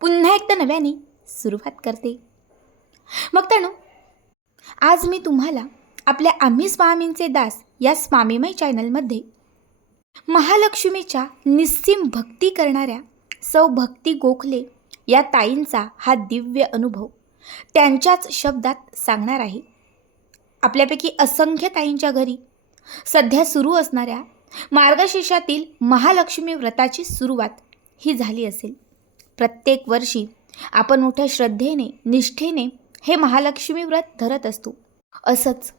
पुन्हा एकदा नव्याने सुरुवात करते. मग त्यानं आज मी तुम्हाला आपल्या आम्ही स्वामींचे दास या स्वामीमय चॅनलमध्ये महालक्ष्मीच्या निस्सीम भक्ती करणाऱ्या सौ भक्ती गोखले या ताईंचा हा दिव्य अनुभव त्यांच्याच शब्दात सांगणार आहे. आपल्यापैकी असंख्य ताईंच्या घरी सध्या सुरू असणाऱ्या मार्गशीर्षातील महालक्ष्मी व्रताची सुरुवात ही झाली असेल. प्रत्येक वर्षी आपण मोठ्या श्रद्धेने निष्ठेने हे महालक्ष्मी व्रत धरत असतो. असंच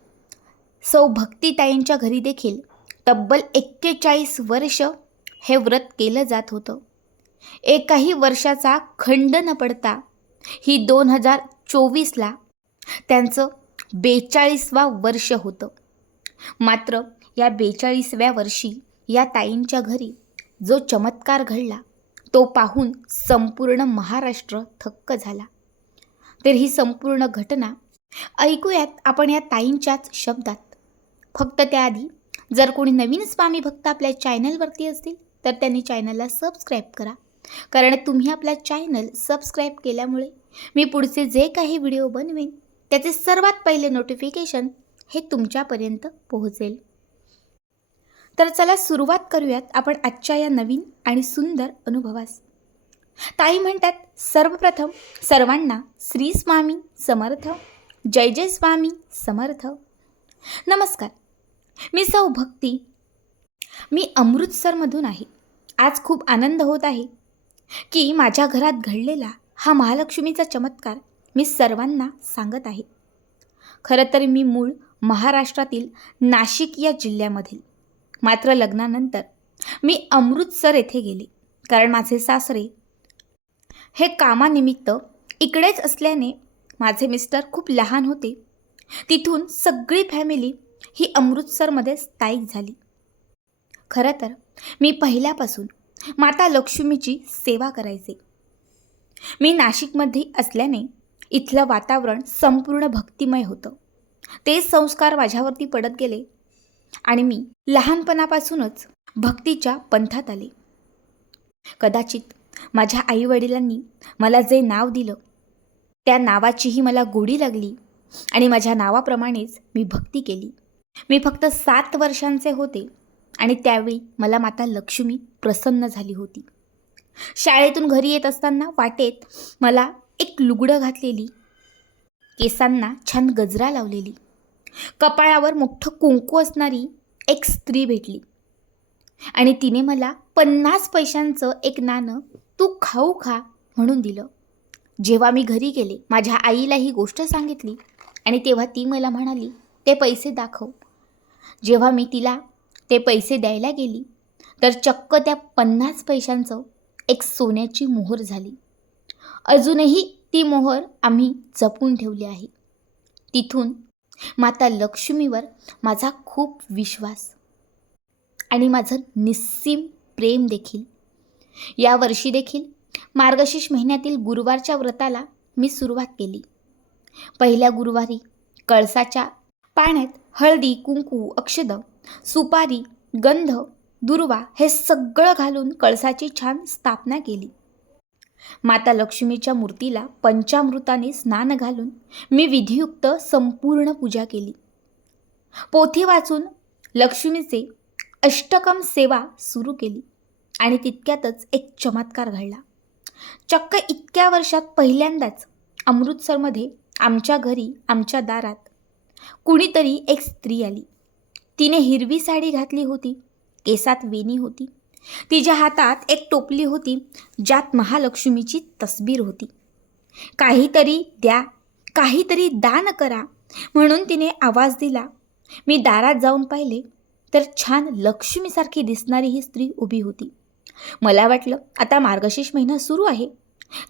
सौ भक्तिताईंच्या घरी देखील तब्बल एक्केचाळीस वर्ष हे व्रत केलं जात होतं. एकाही वर्षाचा खंड न पडता ही दोन हजार चोवीसला त्यांचं बेचाळीसवा वर्ष होतं. मात्र या बेचाळीसव्या वर्षी या ताईंच्या घरी जो चमत्कार घडला तो पाहून संपूर्ण महाराष्ट्र थक्क झाला. तर ही संपूर्ण घटना ऐकूयात आपण या ताईंच्याच शब्दात. फक्त त्याआधी जर कोणी नवीन स्वामी भक्त आपल्या चॅनलवरती असतील तर त्यांनी चॅनलला सबस्क्राईब करा. कारण तुम्ही आपला चॅनल सबस्क्राईब केल्यामुळे मी पुढचे जे काही व्हिडिओ बनवेन त्याचे सर्वात पहिले नोटिफिकेशन हे तुमच्यापर्यंत पोहोचेल. तर चला सुरुवात करूयात आपण आजच्या या नवीन आणि सुंदर अनुभवास. ताई म्हणतात सर्वप्रथम सर्वांना श्री स्वामी समर्थ जय जय स्वामी समर्थ. नमस्कार मी सौ भक्ती. मी अमृतसरमधून आहे. आज खूप आनंद होत आहे की माझ्या घरात घडलेला हा महालक्ष्मीचा चमत्कार मी सर्वांना सांगत आहे. खरं तर मी मूळ महाराष्ट्रातील नाशिक या जिल्ह्यामधील मात्र लग्नानंतर मी अमृतसर येथे गेले. कारण माझे सासरे हे कामानिमित्त इकडेच असल्याने माझे मिस्टर खूप लहान होते. तिथून सगळी फॅमिली ही अमृतसरमध्ये स्थायिक झाली. खरं तर मी पहिल्यापासून माता लक्ष्मीची सेवा करायचे. मी नाशिकमध्ये असल्याने इथलं वातावरण संपूर्ण भक्तिमय होतं. ते संस्कार माझ्यावरती पडत गेले. आणि मी लहानपणापासूनच भक्तीच्या पंथात आले. कदाचित माझ्या आईवडिलांनी मला जे नाव दिलं त्या नावाचीही मला गोडी लागली आणि माझ्या नावाप्रमाणेच मी भक्ती केली. मी फक्त सात वर्षांचे होते आणि त्यावेळी मला माता लक्ष्मी प्रसन्न झाली होती. शाळेतून घरी येत असताना वाटेत मला एक लुगडं घातलेली केसांना छान गजरा लावलेली कपाळावर मोठं कुंकू असणारी एक स्त्री भेटली. आणि तिने मला पन्नास पैशांचं एक नाणं तू खाऊ खा म्हणून दिलं. जेव्हा मी घरी गेले माझ्या आईला ही गोष्ट सांगितली आणि तेव्हा ती मला म्हणाली ते पैसे दाखव. जेव्हा मी तिला ते पैसे द्यायला गेली तर चक्क त्या पन्नास पैशांचं एक सोन्याची मोहर झाली. अजूनही ती मोहर आम्ही जपून ठेवली आहे. तिथून माता लक्ष्मीवर माझा खूप विश्वास आणि माझं निस्सीम प्रेम देखील. या वर्षी देखील मार्गशीर्ष महिन्यातील गुरुवारच्या व्रताला मी सुरुवात केली. पहिल्या गुरुवारी कळसाच्या पाण्यात हळदी कुंकू अक्षद सुपारी गंध दुर्वा हे सगळं घालून कळसाची छान स्थापना केली. माता लक्ष्मीच्या मूर्तीला पंचामृताने स्नान घालून मी विधियुक्त संपूर्ण पूजा केली. पोथी वाचून लक्ष्मीचे अष्टकम सेवा सुरू केली आणि तितक्यातच एक चमत्कार घडला. चक्क इतक्या वर्षात पहिल्यांदाच अमृतसरमध्ये आमच्या घरी आमच्या दारात कुणीतरी एक स्त्री आली. तिने हिरवी साडी घातली होती केसात वेणी होती. तिच्या हातात एक टोपली होती ज्यात महालक्ष्मीची तस्बीर होती. काहीतरी द्या काहीतरी दान करा म्हणून तिने आवाज दिला. मी दारात जाऊन पाहिले तर छान लक्ष्मीसारखी दिसणारी ही स्त्री उभी होती. मला वाटलं आता मार्गशीर्ष महिना सुरू आहे.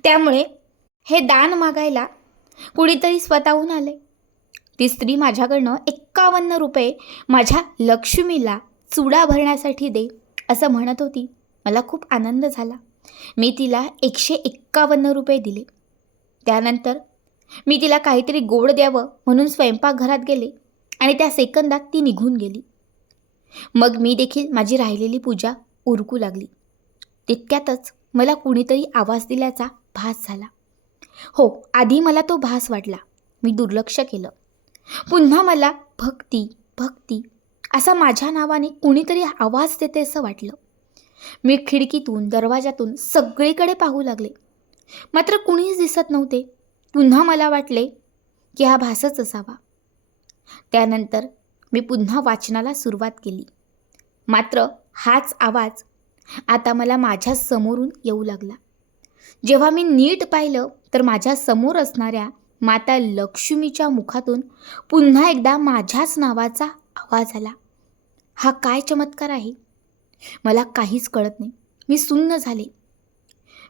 त्यामुळे हे दान मागायला कुणीतरी स्वतःहून आले. ती स्त्री माझ्याकडनं एक्कावन्न रुपये माझ्या लक्ष्मीला चुडा भरण्यासाठी दे. असं म्हणत होती. मला खूप आनंद झाला. मी तिला एकशे एक्कावन्न रुपये दिले. त्यानंतर मी तिला काहीतरी गोड द्यावं म्हणून स्वयंपाकघरात गेले आणि त्या सेकंदात ती निघून गेली. मग मी देखील माझी राहिलेली पूजा उरकू लागली. तितक्यातच मला कुणीतरी आवाज दिल्याचा भास झाला. हो आधी मला तो भास वाटला. मी दुर्लक्ष केलं. पुन्हा मला भक्ती भक्ती असा माझ्या नावाने कुणीतरी आवाज देते असं वाटलं. मी खिडकीतून दरवाजातून सगळीकडे पाहू लागले. मात्र कुणीच दिसत नव्हते. पुन्हा मला वाटले की हा भासच असावा. त्यानंतर मी पुन्हा वाचनाला सुरुवात केली. मात्र हाच आवाज आता मला माझ्या समोरून येऊ लागला. जेव्हा मी नीट पाहिलं तर माझ्यासमोर असणाऱ्या माता लक्ष्मीच्या मुखातून पुन्हा एकदा माझ्याच नावाचा आवाज आला. हा काय चमत्कार आहे? मला काहीच कळत नाही. मी सुन्न झाले.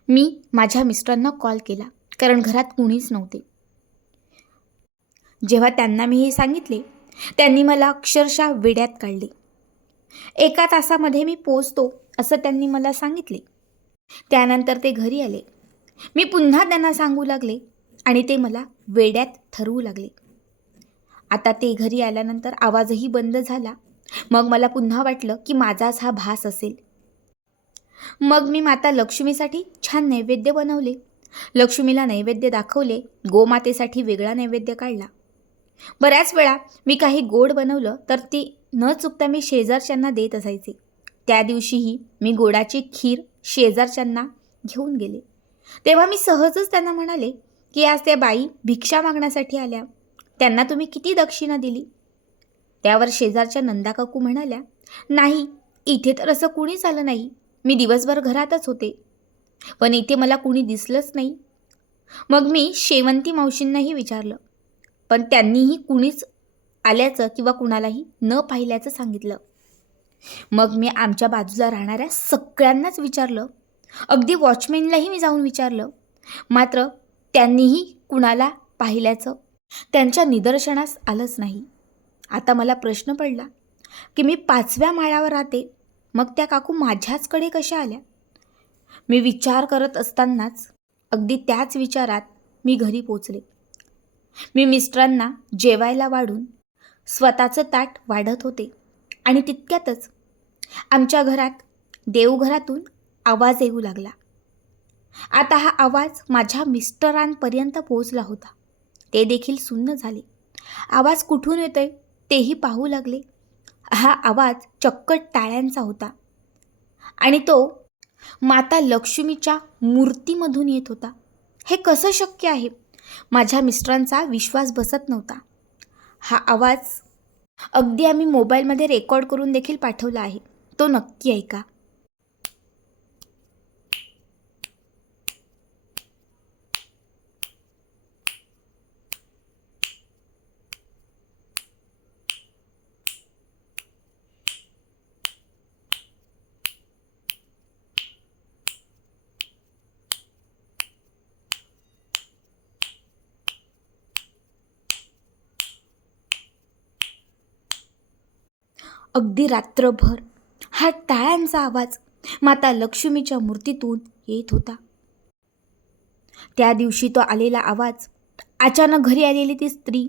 मी माझ्या मिस्टरांना कॉल केला कारण घरात कुणीच नव्हते. जेव्हा त्यांना मी हे सांगितले त्यांनी मला अक्षरशः वेड्यात काढले. एका तासामध्ये मी पोचतो असं त्यांनी मला सांगितले. त्यानंतर ते घरी आले. मी पुन्हा त्यांना सांगू लागले आणि ते मला वेड्यात ठरवू लागले. आता ते घरी आल्यानंतर आवाजही बंद झाला. मग मला पुन्हा वाटलं की माझाच हा भास असेल. मग मी माता लक्ष्मीसाठी छान नैवेद्य बनवले. लक्ष्मीला नैवेद्य दाखवले गोमातेसाठी वेगळा नैवेद्य काढला. बऱ्याच वेळा मी काही गोड बनवलं तर ती न चुकता मी शेजारच्यांना देत असायचे. त्या दिवशीही मी गोडाची खीर शेजारच्यांना घेऊन गेले. तेव्हा मी सहजच त्यांना म्हणाले की आज त्या बाई भिक्षा मागण्यासाठी आल्या. त्यांना तुम्ही किती दक्षिणा दिली? त्यावर शेजारच्या नंदा काकू म्हणाल्या नाही इथे तर असं कुणीच आलं नाही. मी दिवसभर घरातच होते. पण इथे मला कुणी दिसलंच नाही. मग मी शेवंती मावशींनाही विचारलं पण त्यांनीही कुणीच आल्याचं किंवा कुणालाही न पाहिल्याचं सांगितलं. मग मी आमच्या बाजूला राहणाऱ्या सगळ्यांनाच विचारलं. अगदी वॉचमॅनलाही मी जाऊन विचारलं. मात्र त्यांनीही कुणाला पाहिल्याचं त्यांच्या निदर्शनास आलंच नाही. आता मला प्रश्न पडला की मी पाचव्या माळ्यावर राहते मग त्या काकू माझ्याचकडे कशा आल्या? मी विचार करत असतानाच अगदी त्याच विचारात मी घरी पोचले. मी मिस्टरांना जेवायला वाढून स्वतःचं ताट वाढत होते आणि तितक्यातच आमच्या घरात देवघरातून आवाज येऊ लागला. आता हा आवाज माझ्या मिस्टरांपर्यंत पोहोचला होता. ते देखील सुन्न झाले. आवाज कुठून येतोय? तेही पाहू लागले. हा आवाज चक्क टाळ्यांचा होता. आणि तो माता लक्ष्मीच्या मूर्तीमधून येत होता. हे कसं शक्य आहे? माझ्या मिस्टरांचा विश्वास बसत नव्हता. हा आवाज अगदी आम्ही मोबाईलमध्ये रेकॉर्ड करून देखील पाठवला आहे. तो नक्की ऐका. अगदी रात्रभर. हा टाळ्यांचा आवाज माता लक्ष्मीच्या मूर्तीतून येत होता. त्या दिवशी तो आलेला आवाज अचानक घरी आलेली ती स्त्री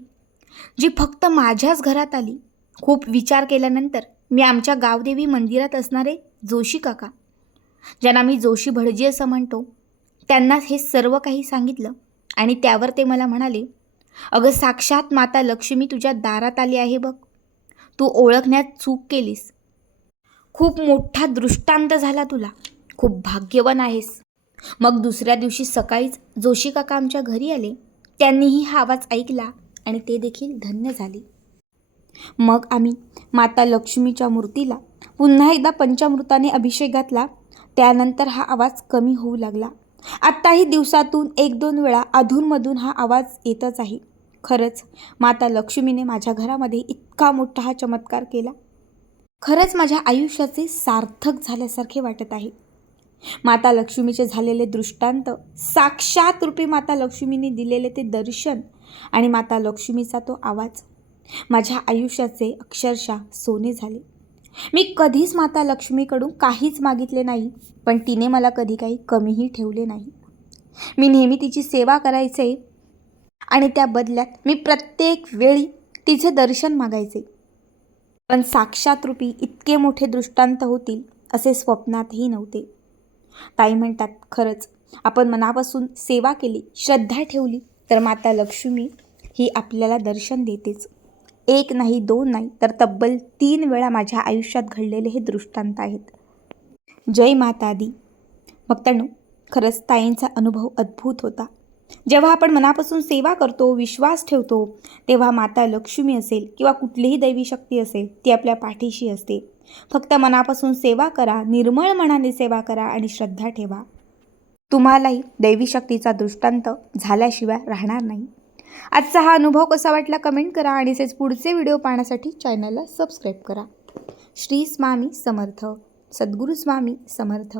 जी फक्त माझ्याच घरात आली खूप विचार केल्यानंतर मी आमच्या गावदेवी मंदिरात असणारे जोशी काका ज्यांना मी जोशी भटजी असं म्हणतो त्यांना हे सर्व काही सांगितलं आणि त्यावर ते मला म्हणाले अगं साक्षात माता लक्ष्मी तुझ्या दारात आली आहे बघ. तू ओळखण्यात चूक केलीस. खूप मोठा दृष्टांत झाला तुला. खूप भाग्यवान आहेस. मग दुसऱ्या दिवशी सकाळीच जोशी काका आमच्या घरी आले. त्यांनीही हा आवाज ऐकला आणि ते देखील धन्य झाले. मग आम्ही माता लक्ष्मीच्या मूर्तीला पुन्हा एकदा पंचामृताने अभिषेक घातला. त्यानंतर हा आवाज कमी होऊ लागला. आत्ताही दिवसातून एक दोन वेळा अधूनमधून हा आवाज येतच आहे. खरंच माता लक्ष्मीने माझ्या घरामध्ये इतका मोठा हा चमत्कार केला. खरंच माझ्या आयुष्याचे सार्थक झाल्यासारखे वाटत आहे. माता लक्ष्मीचे झालेले दृष्टांत साक्षात रूपी माता लक्ष्मीने दिलेले ते दर्शन आणि माता लक्ष्मीचा तो आवाज माझ्या आयुष्याचे अक्षरशः सोने झाले. मी कधीच माता लक्ष्मीकडून काहीच मागितले नाही पण तिने मला कधी काही कमीही ठेवले नाही. मी नेहमी तिची सेवा करायचे आणि त्या बदल्यात मी प्रत्येक वेळी तिचे दर्शन मागायचे. पण साक्षात रूपी इतके मोठे दृष्टांत होतील असे स्वप्नातही नव्हते. ताई म्हणतात खरंच आपण मनापासून सेवा केली श्रद्धा ठेवली तर माता लक्ष्मी ही आपल्याला दर्शन देतेच. एक नाही दोन नाही तर तब्बल तीन वेळा माझ्या आयुष्यात घडलेले हे दृष्टांत आहेत. जय माता दी. भक्तांनो खरंच ताईंचा अनुभव अद्भुत होता. जेव्हा आपण मनापासून सेवा करतो विश्वास ठेवतो तेव्हा माता लक्ष्मी असेल किंवा कुठलीही दैवी शक्ती असेल ती आपल्या पाठीशी असते. फक्त मनापासून सेवा करा निर्मळ मनाने सेवा करा आणि श्रद्धा ठेवा. तुम्हालाही दैवी शक्तीचा दृष्टांत झाल्याशिवाय राहणार नाही. आजचा हा अनुभव कसा वाटला कमेंट करा आणि तसेच पुढचे व्हिडिओ पाहण्यासाठी चॅनलला सबस्क्राईब करा. श्री स्वामी समर्थ. सद्गुरू स्वामी समर्थ.